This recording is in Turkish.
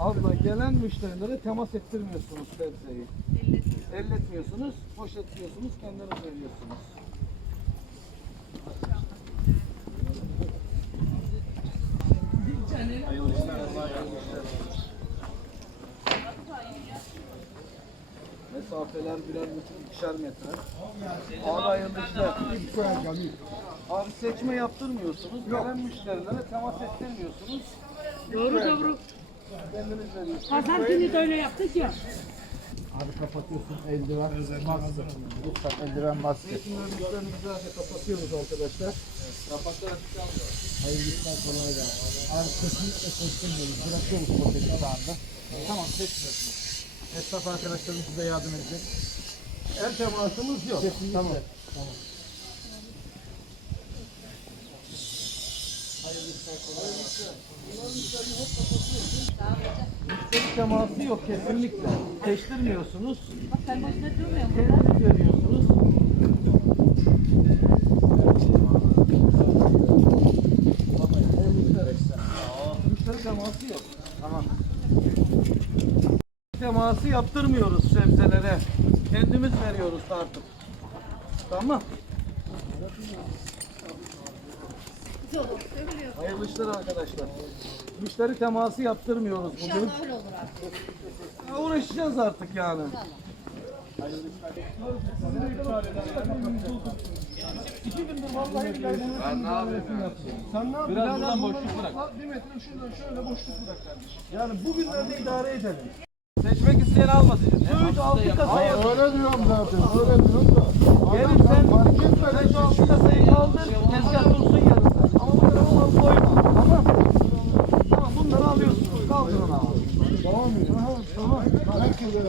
Abla gelen müşterilere temas ettirmiyorsunuz sebzeyi. Elletmiyorsunuz, poşetliyorsunuz, kendiniz veriyorsunuz. Hayırlı işler. Mesafeler birer buçuk ikişer metre. Abi hayırlı işler. Abi seçme yaptırmıyorsunuz. Gelen müşterilere temas ettirmiyorsunuz. Doğru doğru. Pazar günü de öyle yaptık ya. Abi kapatıyorsun eldiven, maske. Lütfen eldiven, maske. Zeytinlerimizden güzelce kapatıyoruz arkadaşlar. Kapatarak çıkamıyor. Hayırlı işler kolay gelsin. Abi kesinlikle seçmiyoruz. Bırakıyoruz paketi şu anda. Tamam seçmiyorsunuz. Esnaf arkadaşlarım size yardım edecek. El temasımız yok. Kesinlikle. Tamam. Müşteri teması yok kesinlikle. Seçtirmiyorsunuz. Bak ben boşuna durmuyorum. Kendiniz veriyorsunuz. Müşteri teması yok. Tamam. Teması yaptırmıyoruz sebzelere. Kendimiz veriyoruz tartıp. Tamam. Hayırlı işler arkadaşlar. Müşteri teması yaptırmıyoruz bugün. İnşallah öyle olur artık. Ya Uğraşacağız artık yani. İki gündür vallahi billahi bunu ben ne yapayım Sen ne yapıyorsun? Biraz buradan boşluk bırak. Bir metre şuradan şöyle boşluk bırak kardeşim. Yani bugünlerde idare edelim. Seçmek isteyen almasın. Söğüt altı kasaya. Öyle diyorum zaten. Öyle diyorum da. Gelin sen, sen şu altı kasayı kaldır, tezgah dursun yanında. Ama bunları ona koyma. Tamam. Tamam bunları alıyorsunuz. Kaldırın abi. Tamam mı? Tamam. Herkese